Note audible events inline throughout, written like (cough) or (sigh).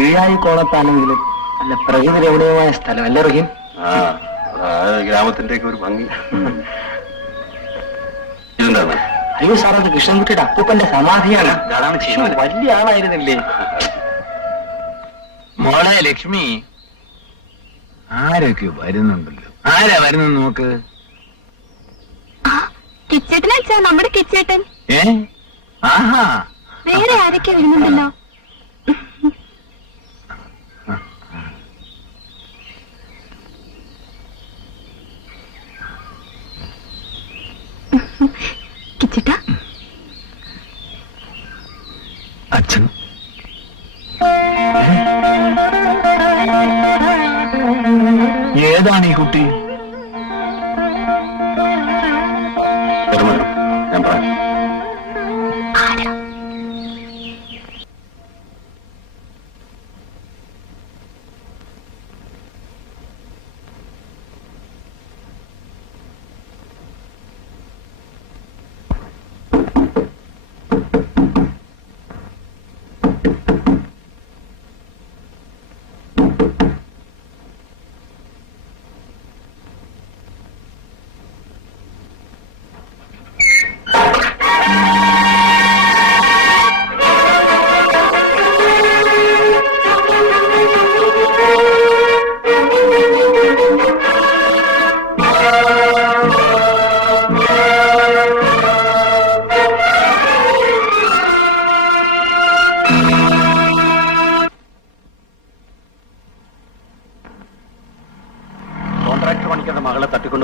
കീഴായി കോണത്താണെങ്കിലും നല്ല പ്രകൃതി രമണീയമായ സ്ഥലം അല്ലേ റഹീം? ആ ആ ഗ്രാമത്തിന്റെ ഒക്കെ ഒരു ഭംഗി. ഇതെന്താണ്? അയ്യോ സാർ അത് കൃഷ്ണൻകുട്ടിയുടെ അപ്പൂപ്പന്റെ സമാധിയാണ്. വലിയ ആളായിരുന്നില്ലേ? മോളെ ലക്ഷ്മി ആരൊക്കെ വരുന്നുണ്ടല്ലോ? ആരാ വരുന്നത് നോക്ക്. കിച്ചേട്ടനെ നമ്മുടെ കിച്ചേട്ടൻ. ഏ? ആഹാ. വേറെ ആരൊക്കെ വരുന്നുണ്ടല്ലോ? ഏതാണ് ഈ കുട്ടി?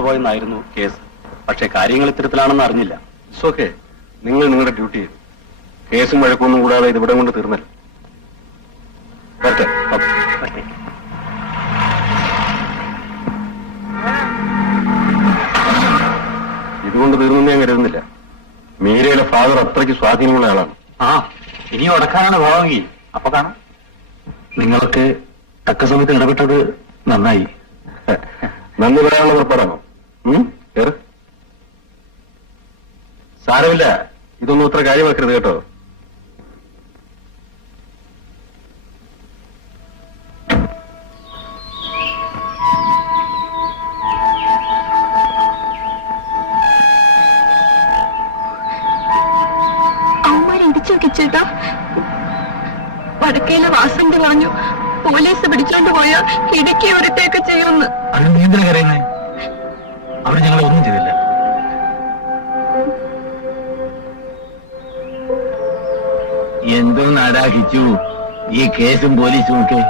മകളെ തട്ടിക്കൊണ്ടുപോയെന്നായിരുന്നു കേസ്. പക്ഷേ കാര്യങ്ങൾ ഇത്തരത്തിലാണെന്ന് അറിഞ്ഞില്ല. ഓക്കെ നിങ്ങൾ നിങ്ങളുടെ ഡ്യൂട്ടി. ചെയ്തു കേസും വഴക്കൊന്നും കൂടാതെ ഇത് ഇവിടെ കൊണ്ട് തീർന്നല്ലോ. വരട്ടെ. ഇതുകൊണ്ട് തീർന്നു ഞാൻ കരുതുന്നില്ല. മീരയുടെ ഫാദർ അത്രയ്ക്ക് സ്വാധീനമുള്ള ആളാണ്. ആ ഇനി ഉടക്കാനാണ് ഭാവമെങ്കിൽ അപ്പൊ കാണാം. നിങ്ങളൊക്കെ തക്ക സമയത്ത് ഇടപെട്ടത് നന്നായി. (laughs) നന്ദി പറയാനുള്ള പുറപ്പെടാമോ. സാരമില്ല. ഇതൊന്നും ഇത്ര കാര്യമാക്കരുത് കേട്ടോ. വടക്കയിലെ വാസന്റെ പറഞ്ഞു പോലീസ് പിടിച്ചോണ്ട് പോയാൽ ഇടുക്കി ഒരുത്തേക്ക് ചെയ്യുമെന്ന്. അത് നീന്തൽ കരയുന്നേ? അവർ ഞങ്ങളെ ഒന്നും ചെയ്തില്ല. എന്തോ നാടാഹിച്ചു. ഈ കേസും പോലീസും ഒക്കെ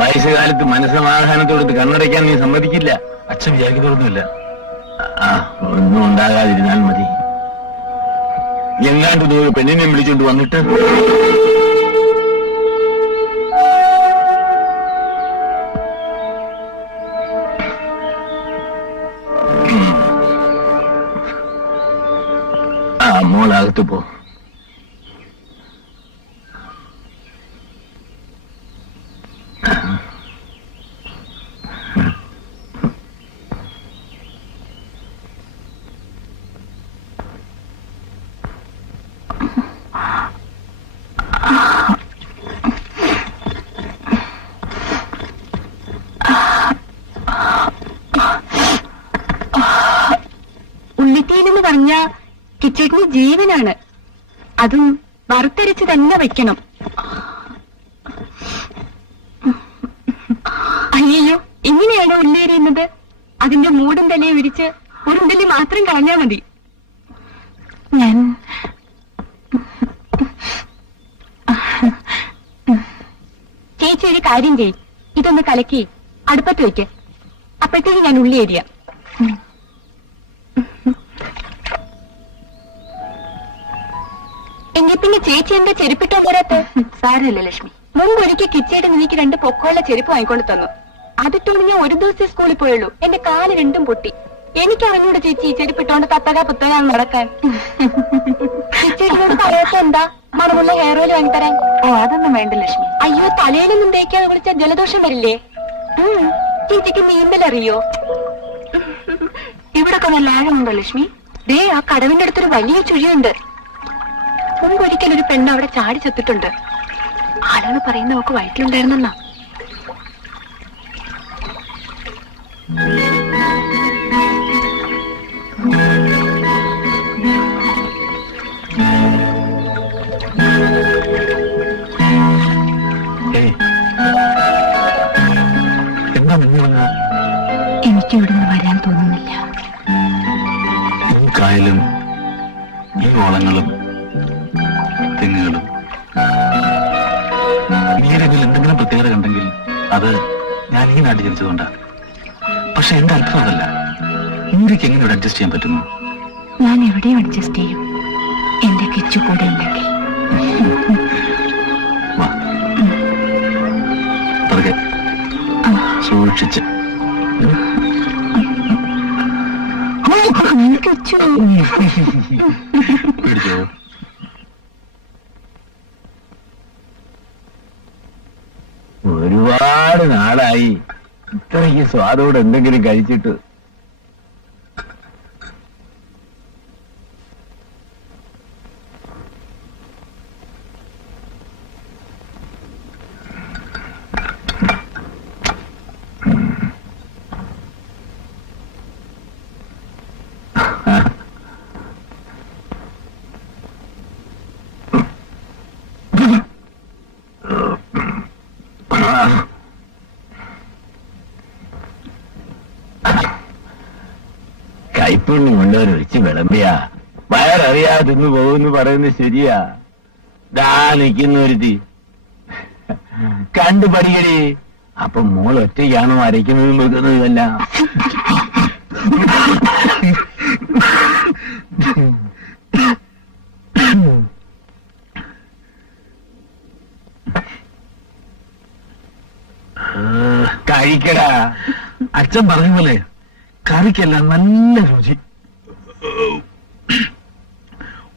വയസ്സുകാലത്ത് മനസ്സമാധാനത്തോടത്ത് കണ്ണടയ്ക്കാൻ നീ സമ്മതിക്കില്ല. അച്ഛൻ വിചാരിക്കുന്നതൊന്നുമില്ല. ആ ഒന്നും ഉണ്ടാകാതിരുന്നാൽ മതി. എങ്ങാണ്ട് ഒരു പെണ്ണിനെ വിളിച്ചോണ്ട് വന്നിട്ട് മോളകത്ത് പോ. പറഞ്ഞ കിച്ചേട്ടിന് ജീവനാണ്. അതും വറുത്തരച്ച് തന്നെ വെക്കണം അയ്യോ എങ്ങനെയാണ് ഉള്ളേരിയുന്നത് അതിന്റെ മൂടും തലയെ വിരിച്ച് ഒരു ഉണ്ടലി മാത്രം കളഞ്ഞാ മതി. ഞാൻ ചേച്ചി ഒരു കാര്യം ചെയ്യും. ഇതൊന്ന് കലക്കി അടുപ്പത്ത് വെക്ക്. അപ്പോഴത്തേക്ക് ഞാൻ ഉള്ളി ഏരിയ എങ്കിൽ പിന്നെ ചേച്ചി എന്താ ചെരുപ്പിട്ടോ പോരാത്ത സാരമില്ല ലക്ഷ്മി. മുമ്പ് ഒരിക്കൽ കിച്ചയുടെ എനിക്ക് രണ്ട് പൊക്കമുള്ള ചെരുപ്പ് വാങ്ങിക്കൊണ്ട് തന്നു. അതിട്ടോണ്ട് ഞാൻ ഒരു ദിവസം സ്കൂളിൽ പോയുള്ളൂ. എന്റെ കാൽ രണ്ടും പൊട്ടി. എനിക്ക് അറിഞ്ഞൂടെ ചേച്ചി ചെരുപ്പിട്ടോണ്ട് തത്തക പുത്തക നടക്കാൻ. ചേച്ചിയോട് പറയാത്ത എന്താ? മണമുള്ള ഹെയർ ഓയിൽ വാങ്ങിത്തരാൻ. ഓ അതൊന്നും വേണ്ട ലക്ഷ്മി. അയ്യോ തലയിലൊന്നും തേക്കാതെ വിളിച്ച ജലദോഷം വരില്ലേ? ചേച്ചിക്ക് ചേച്ചിക്ക് നീന്തലറിയോ ഇവിടെ നല്ല ആഴമുണ്ടോ ലക്ഷ്മി? ദേ ആ കടവിന്റെ അടുത്തൊരു വലിയ ചുഴിയുണ്ട്. മുമ്പൊരിക്കൽ ഒരു പെണ്ണ് അവിടെ ചാടി ചത്തിട്ടുണ്ട്. ആരാണ് പറയുന്ന അവക്ക് വയറ്റിലുണ്ടായിരുന്നെന്നാ ും? എനിക്ക് ഇവിടുന്ന് വരാൻ തോന്നുന്നില്ല. കായലും ഈ ഓളങ്ങളും അത് ഞാൻ ഈ നാട്ടിൽ ജനിച്ചതുകൊണ്ടാണ് പക്ഷെ എന്റെ അർത്ഥം അതല്ല. ഇന്ത്യയ്ക്ക് എങ്ങനെ അഡ്ജസ്റ്റ് ചെയ്യാൻ പറ്റുന്നു? ഞാൻ എവിടെയും അഡ്ജസ്റ്റ് ചെയ്യും. എന്റെ കിച്ചു കൂടെ ഉണ്ടെങ്കിൽ (laughs) സൂക്ഷിച്ച്. (laughs) പേടിച്ചോ ഒരുപാട് ഇത്രയ്ക്ക് സ്വാദോടെ എന്തെങ്കിലും കഴിച്ചിട്ട് കൈപ്പുണ്ണി കൊണ്ടവർ ഒഴിച്ച് വിളമ്പിയാ. വയററിയാതെ തിന്നു പോകുന്നു പറയുന്നത് ശരിയാ. ദാ നിൽക്കുന്ന ഒരുത്തി കണ്ടു പഠിക്കടി. അപ്പൊ മോൾ ഒറ്റയ്ക്കാണോ അരയ്ക്കുന്നതും അല്ല കഴിക്കടാ. അച്ഛൻ പറഞ്ഞ പോലെ കറിക്കല്ല നല്ല രുചി.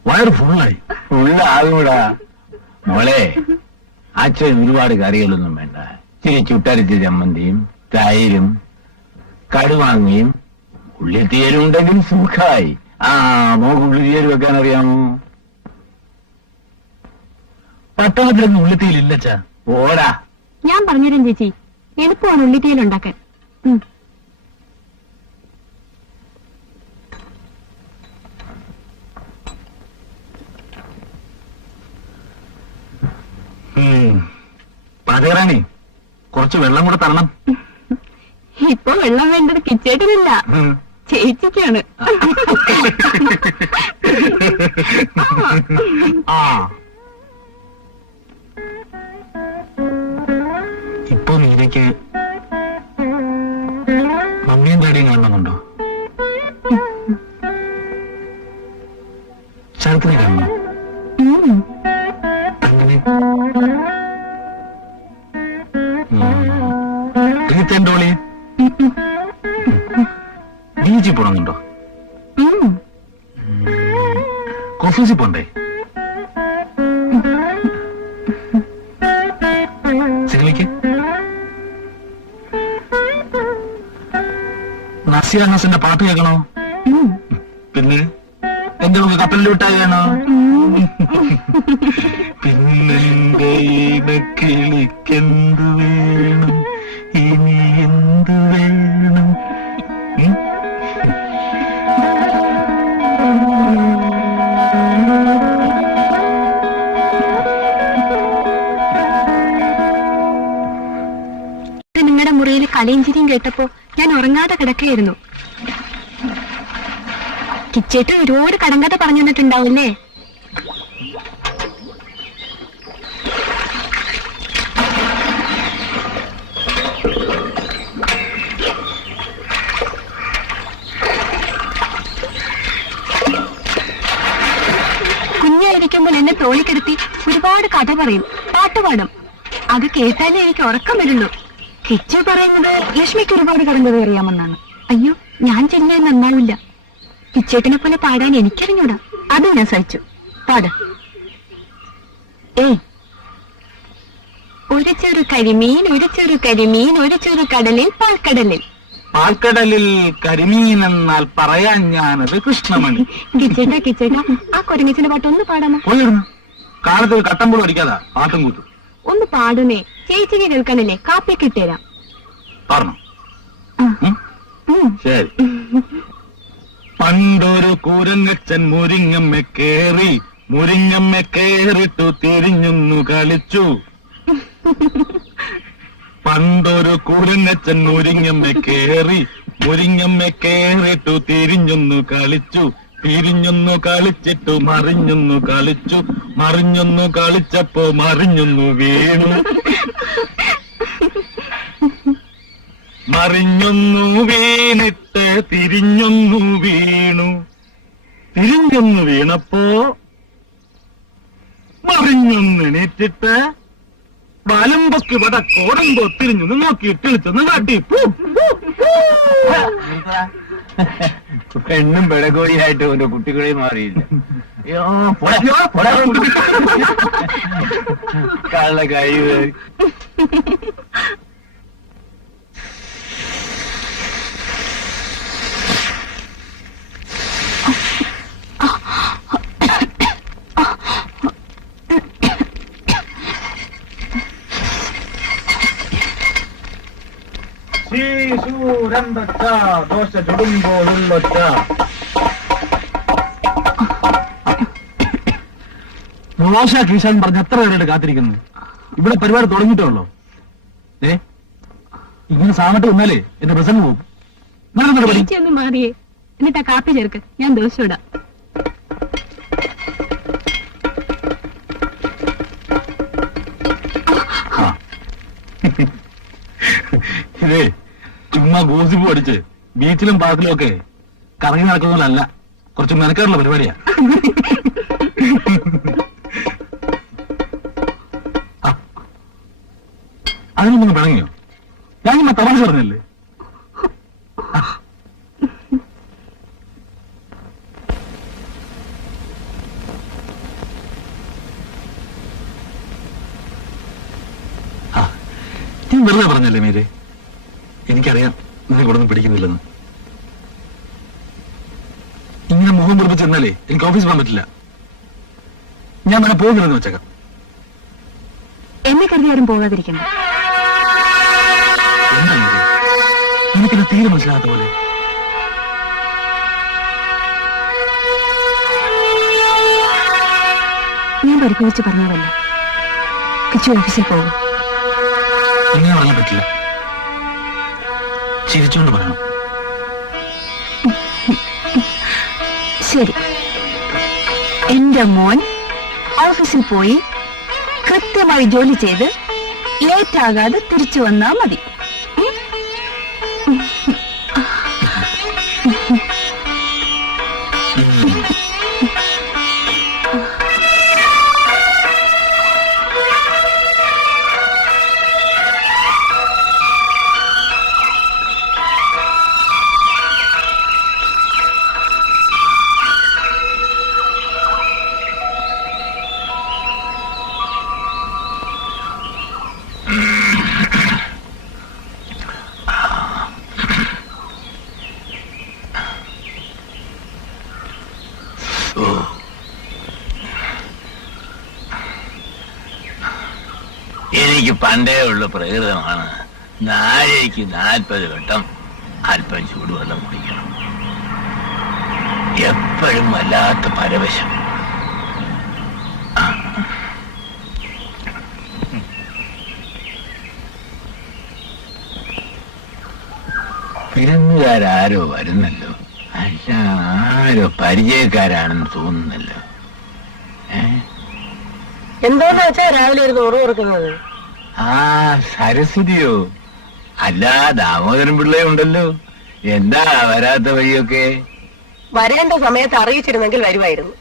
വയറ് ഫുള്ളായി. ഫുള്ളാകൂടാ. മോളെ അച്ഛൻ ഒരുപാട് കറികളൊന്നും വേണ്ട. ഇച്ചിരി ചുട്ടരച്ച ചമ്മന്തിയും തൈരും കടുവാങ്ങിയും ഉള്ളിത്തീയലും ഉണ്ടെങ്കിൽ സുഖമായി ആ മോക്ക് ഉള്ളിത്തീയൽ വെക്കാൻ അറിയാമോ പട്ടണത്തിലൊന്നും ഉള്ളിത്തീയിലില്ല ഓടാ. ഞാൻ പറഞ്ഞുതരാം ചേച്ചി. എളുപ്പമാണ് ഉള്ളിത്തീയൽ ഉണ്ടാക്കാൻ. പാചകറാണി കുറച്ച് വെള്ളം കൂടെ തരണം. ഇപ്പൊ വെള്ളം വേണ്ടത് കിച്ചേട്ടനില്ല. ചേച്ചിക്കാണ്. (laughs) ആ കേട്ടപ്പോ ഞാൻ ഉറങ്ങാതെ കിടക്കുകയായിരുന്നു. കിച്ചേട്ട് ഒരുപാട് കടങ്കഥ പറഞ്ഞു തന്നിട്ടുണ്ടാവില്ലേ കുഞ്ഞായിരിക്കുമ്പോൾ എന്നെ തോളിക്കെടുത്തി ഒരുപാട് കഥ പറയും പാട്ടുപാടും അത് കേട്ടാലേ എനിക്ക് ഉറക്കം വരുള്ളൂ. കിച്ചു പറയുന്നത് ലക്ഷ്മിക്ക് ഒരുപാട് കടങ്കഥ അറിയാമെന്നാണ്. അയ്യോ ഞാൻ ചെല്ലാൻ നന്നാവില്ല. കിച്ചേട്ടിനെ പോലെ പാടാൻ എനിക്കറിഞ്ഞൂടാ. അത് ഞാൻ സഹിച്ചു. പാട. ഏയ്. ഒരു ചെറു കരിമീൻ ഒരു ചെറു കരിമീൻ ഒരു ചെറു കടലിൽ പാൽക്കടലിൽ. പാൽക്കടലിൽ കരിമീൻ എന്നാൽ പറയാൻ ഞാനത് കൃഷ്ണമണി. (laughs) കിച്ചേട്ടാ കിച്ചേട്ടാ ആ കൊരങ്ങിച്ചിന്റെ പാട്ട് ഒന്ന് പാടാമോ? കാലത്ത് കട്ടമ്പോൾ അടിക്കാതാ പാട്ടും കൂത്തു ഒന്ന് പാടുന്നേ. ചേച്ചിക്ക് കേൾക്കാനല്ലേ കാപ്പി കിട്ടേരാം പറഞ്ഞു. ശരി. പണ്ടൊരു കൂരങ്ങച്ചൻ മുരിങ്ങമ്മ കേറി മുരിങ്ങമ്മ കേറിട്ടു തിരിഞ്ഞൊന്നു കളിച്ചു. പണ്ടൊരു കൂരങ്ങച്ചൻ മുരിങ്ങമ്മ കേറി മുരിങ്ങമ്മ കേറിട്ടു തിരിഞ്ഞൊന്നു കളിച്ചു. തിരിഞ്ഞൊന്നു കളിച്ചിട്ടു മറിഞ്ഞൊന്നു കളിച്ചു. മറിഞ്ഞൊന്നു കളിച്ചപ്പോ മറിഞ്ഞൊന്നു വീണു. മറിഞ്ഞൊന്നു വീണിട്ട് തിരിഞ്ഞൊന്നു വീണു. തിരിഞ്ഞൊന്നു വീണപ്പോ മറിഞ്ഞൊന്ന് എണീറ്റിട്ട് വട കോടമ്പോ തിരിഞ്ഞൊന്ന് നോക്കി ഇട്ടിളിച്ചൊന്ന് കാട്ടി പൂ. പെണ്ണും പിടകോഴിയായിട്ട് ഓരോ കുട്ടികളെ മാറിയില്ല. കള്ള കഴിവ് ശീശൂരണ്ടച്ച ദോശ ചുടുമ്പോഴുള്ളൊച്ച. റോഷ കീശാൻ പറഞ്ഞ് എത്ര പേരുടെ കാത്തിരിക്കുന്നു? ഇവിടെ പരിപാടി തുടങ്ങിയിട്ടേ ഉള്ളൂ ഏ ഇങ്ങനെ സാമട്ട് വന്നാലേ എന്റെ പ്രസംഗം പോകും. നടന്നിട്ട് പണി ചേച്ചി ഒന്ന് മാറിയേ. എന്നിട്ട് കാപ്പി ചേർക്ക്. ഞാൻ ദോശ ഇടാം. ഇതേ ചുമ്മാ ഗോസിപ്പ് പഠിച്ച് ബീച്ചിലും പാർക്കിലും ഒക്കെ കറങ്ങി നടക്കുന്നതല്ല കുറച്ച് മെനക്കാറുള്ള പരിപാടിയാ. അതിനൊന്നും പിണങ്ങിയോ? ഞാൻ ചുമ്മാ തമാശ പറഞ്ഞല്ലേ. ഞാൻ വെറുതെ പറഞ്ഞല്ലേ മേരെ? എനിക്കറിയാം. നിന്നെ കൂടെ ഒന്നും പിടിക്കുന്നില്ലെന്ന്. ഇങ്ങനെ മുഖം കുറിപ്പിച്ച് ചെന്നാലേ എനിക്ക് ഓഫീസ് പോകാൻ പറ്റില്ല. ഞാൻ വേണേ പോകുന്നില്ലെന്ന് വെച്ചേക്കാം. എന്നെ കരുതി ആരും പോകാതിരിക്കുന്നു എന്താ തീരെ മനസ്സിലാകാത്ത പോലെ. ഞാൻ പരിഭവിച്ച് പറഞ്ഞതല്ല കിച്ചു ഓഫീസിൽ പോകും. അങ്ങനെ പറയാൻ പറ്റില്ല. ചിരിച്ചുകൊണ്ട് പറയണം. ശരി. എന്റെ മോൻ ഓഫീസിൽ പോയി കൃത്യമായി ജോലി ചെയ്ത് ലേറ്റ് ആകാതെ തിരിച്ചു വന്നാ മതി. എനിക്ക് പണ്ടേ ഉള്ള പ്രകൃതമാണ്. നാഴേക്ക് നാൽപ്പത് വട്ടം അല്പം ചൂടുവെള്ളം കുടിക്കണം. എപ്പോഴും വല്ലാത്ത പരവശം. വിരുന്നുകാരോ വരുന്നല്ലോ? അല്ല ആരോ പരിചയക്കാരാണെന്ന് തോന്നുന്നല്ലോ. എന്തോന്ന് വെച്ചാ രാവിലെ ഒരു നൂറ് കൊടുക്കുന്നത്? ആ സരസ്വതിയോ. അല്ല ദാമോദരൻ പിള്ളയുണ്ടല്ലോ എന്താ വരാത്ത വഴിയൊക്കെ? വരേണ്ട സമയത്ത് അറിയിച്ചിരുന്നെങ്കിൽ വരുമായിരുന്നു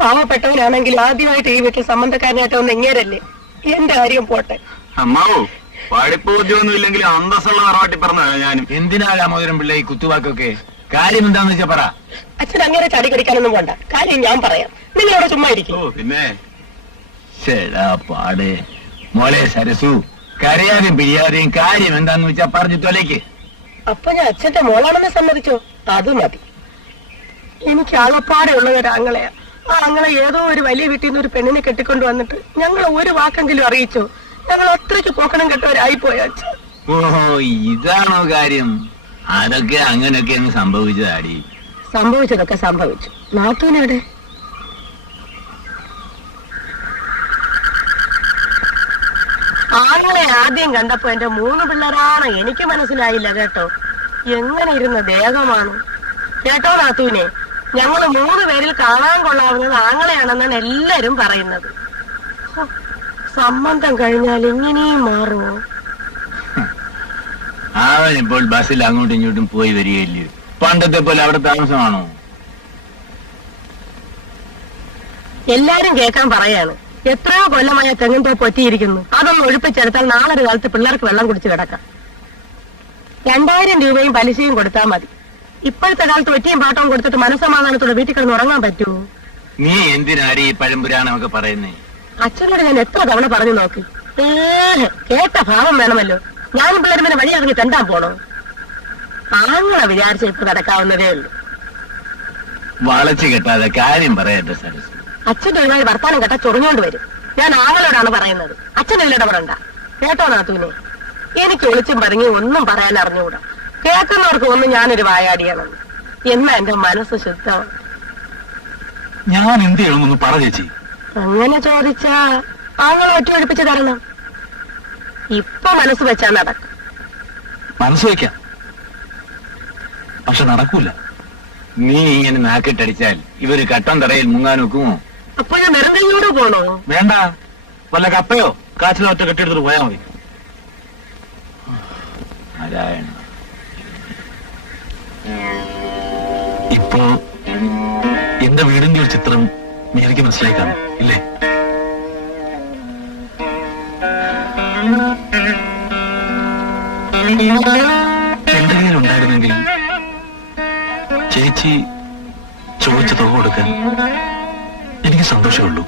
പാവപ്പെട്ടവനാണെങ്കിൽ ആദ്യമായിട്ട് ഈ വീട്ടിൽ സംബന്ധക്കാരനായിട്ട് ഒന്ന് എങ്ങേരല്ലേ എന്റെ കാര്യം പോട്ടെ. അമ്മാവോ ഇല്ലെങ്കിൽ അന്തസ്സുള്ള മറവാട്ടി പറഞ്ഞതാണ് ഞാനും. എന്തിനാ ദാമോദരൻ പിള്ള ഈ കുത്തുവാക്കൊക്കെ? കാര്യം എന്താന്ന് വെച്ചാ പറ. അച്ഛൻ അങ്ങനെ ചടി കടിക്കാനൊന്നും പോണ്ട കാര്യം ഞാൻ പറയാം. നിങ്ങളവിടെ ചുമ്മാ ഇരിക്കും. പിന്നെ? പാട്. മോളെ സരസു കരയാതെയും പിരിയാതെയും കാര്യം എന്താന്ന് വെച്ചാ പറഞ്ഞു തൊലയ്ക്ക് അപ്പൊ ഞാൻ അച്ഛന്റെ മോളാണെന്ന് സമ്മതിച്ചോ? അത് മതി. എനിക്ക് ആകപ്പാടെ ഉള്ളവരാ അങ്ങളെയാ ആ അങ്ങളെ ഏതോ ഒരു വലിയ വീട്ടിൽ നിന്ന് ഒരു പെണ്ണിനെ കെട്ടിക്കൊണ്ട് വന്നിട്ട് ഞങ്ങൾ ഒരു വാക്കെങ്കിലും അറിയിച്ചോ? ഞങ്ങൾ അത്രയ്ക്ക് പോക്കണം കെട്ടവരായി പോയ അച്ഛ ഓ ഇതാണോ കാര്യം? അതൊക്കെ അങ്ങനെയൊക്കെ അങ്ങ് സംഭവിച്ചതാടി. സംഭവിച്ചതൊക്കെ സംഭവിച്ചു. നാത്തൂനെവിടെ ആങ്ങളെ ആദ്യം കണ്ടപ്പോ എന്റെ മൂന്ന് പിള്ളേരാണ് എനിക്ക് മനസ്സിലായില്ല കേട്ടോ. എങ്ങനെ ഇരുന്ന ദേഹമാണ്? കേട്ടോ നാത്തൂനെ ഞങ്ങൾ മൂന്ന് പേരിൽ കാണാൻ കൊള്ളാവുന്നത് ആങ്ങളെയാണെന്നാണ് എല്ലാരും പറയുന്നത്. സംബന്ധം കഴിഞ്ഞാൽ ഇങ്ങനെയും മാറുമോ? അവൻ ഇപ്പോൾ ബസ്സിൽ അങ്ങോട്ടും ഇങ്ങോട്ടും പോയി വരികയില്ലേ? പണ്ടത്തെ പോലെ അവിടെ താമസമാണോ? എല്ലാരും കേൾക്കാൻ പറയാണ്. എത്രയോ കൊല്ലമായ തെങ്ങും തോപ്പ് ഒറ്റിയിരിക്കുന്നു. അതൊന്ന് ഒഴിപ്പിച്ചെടുത്താൽ നാളൊരു കാലത്ത് പിള്ളേർക്ക് വെള്ളം കുടിച്ച് കിടക്കാം. രണ്ടായിരം രൂപയും പലിശയും കൊടുത്താൽ മതി. ഇപ്പോഴത്തെ കാലത്ത് ഒറ്റയും പാട്ടവും കൊടുത്തിട്ട് മനസ്സമാധാനത്തോടെ വീട്ടിൽ കിടന്ന് ഉറങ്ങാൻ പറ്റുമോ? നീ എന്തിനാരി ഈ പഴംപുരാണമൊക്കെ പറയുന്നേ? അച്ഛനോട് ഞാൻ എത്ര തവണ പറഞ്ഞു നോക്കി. ഏഹ് കേട്ട ഭാവം വേണമല്ലോ. ഞാനും പിള്ളേരും വഴി ഇറങ്ങി തെണ്ടാൻ പോണോ? ആങ്ങളെ വിചാരിച്ച ഇപ്പൊ നടക്കാവുന്നതേ ഉള്ളൂ. വളച്ചു കെട്ടാതെ കാര്യം പറയട്ടെ സരസ് അച്ഛന്റെ ഒരുപാട് വർത്താനം കേട്ടാ ചൊറിഞ്ഞോണ്ട് വരും. ഞാൻ ആങ്ങളോടാണ് പറയുന്നത്. അച്ഛൻ ഇല്ലടപെടണ്ട കേട്ടോ നാത്തൂനെ? എനിക്ക് ഒളിച്ചും പറഞ്ഞ് ഒന്നും പറയാൻ അറിഞ്ഞുകൂടാ. കേൾക്കുന്നവർക്ക് ഒന്നും ഞാനൊരു വായാടിയാണെന്ന്. എന്നാ എന്റെ മനസ്സ് ശുദ്ധമാണ് ഞാൻ എന്ത് ചെയ്യണമെന്ന് പറ ചേച്ചി. അങ്ങനെ ചോദിച്ചാ ആങ്ങളെ ഒറ്റ ഒഴിപ്പിച്ച് തരണം. ഇപ്പൊ മനസ്സ് വെച്ചാ നടക്കും. മനസ്സ് വയ്ക്കാം പക്ഷെ നടക്കൂല. നീ ഇങ്ങനെ നാക്കിട്ടടിച്ചാൽ ഇവർ കട്ടം തറയിൽ മുങ്ങാൻ ഒക്കുമോ? അപ്പൊ ഞാൻ വെറും പോണോ? വേണ്ട. വല്ല കപ്പയോ കാച്ചിലോ ഒറ്റ കെട്ടിയെടുത്തിട്ട് പോയാൽ മതി. നാരായണ. ഇപ്പോ എന്റെ വീടിന്റെ ഒരു ചിത്രം എനിക്ക് മനസ്സിലായി കാണും ഇല്ലേ? എന്റെ കയ്യിൽ ഉണ്ടായിരുന്നെങ്കിൽ ചേച്ചി ചോദിച്ച തുക കൊടുക്കാൻ എനിക്ക് സന്തോഷമുള്ളൂ.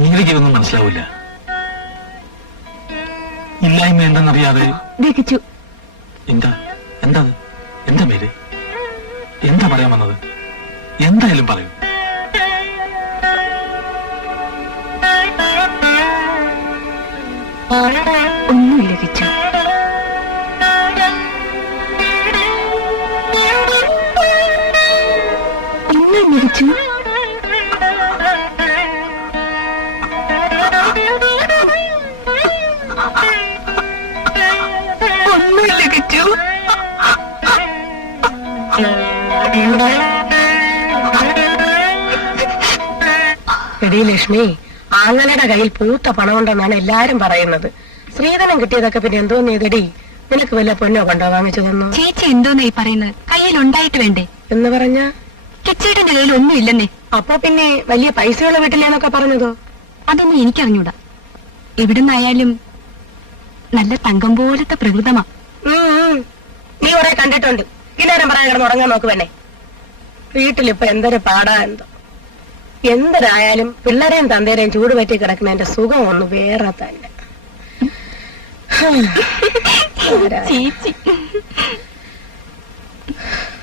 നീലയ്ക്ക് ഒന്നും മനസ്സിലാവില്ല. ഇല്ലായ്മ എന്തെന്നറിയാതെ ദഹിച്ചു. എന്താ? എന്താ? എന്താ പേര്? എന്താ പറയാൻ വന്നത്? എന്തായാലും പറയൂ. ഒന്നുമില്ല കിച്ചു എടീ ലക്ഷ്മി ആങ്ങളുടെ കയ്യിൽ പൂത്ത പണമുണ്ടെന്നാണ് എല്ലാരും പറയുന്നത്. സ്ത്രീധനം കിട്ടിയതൊക്കെ പിന്നെ എന്തോ ചെയ്തടി? നിനക്ക് വല്ല പൊന്നോ കൊണ്ടോ വാങ്ങിച്ചു തന്നു? ചേച്ചി എന്തോന്നായി പറയുന്നത്? കയ്യിൽ ഉണ്ടായിട്ട് വേണ്ടേ? എന്ന് പറഞ്ഞ? കിച്ചേട്ടന്റെ കയ്യിൽ ഒന്നും ഇല്ലെന്നേ. അപ്പൊ പിന്നെ വലിയ പൈസയുള്ള വീട്ടിലേന്നൊക്കെ പറഞ്ഞതോ? അതൊന്നും എനിക്കറിഞ്ഞൂടാ. എവിടുന്നായാലും നല്ല തങ്കം പോലത്തെ പ്രകൃതമാ. നീ കുറെ കണ്ടിട്ടുണ്ട്. ഇന്നേരം പറയാൻ കിടന്ന് ഉറങ്ങാൻ നോക്കുവന്നെ വീട്ടിലിപ്പൊ എന്തൊരു പാടാ എന്തോ. എന്തരായാലും പിള്ളേരെയും തന്തേരെയും ചൂട് പറ്റി കിടക്കുന്നതിന്റെ സുഖം ഒന്ന് വേറെ തന്നെ? (laughs) ചേച്ചി.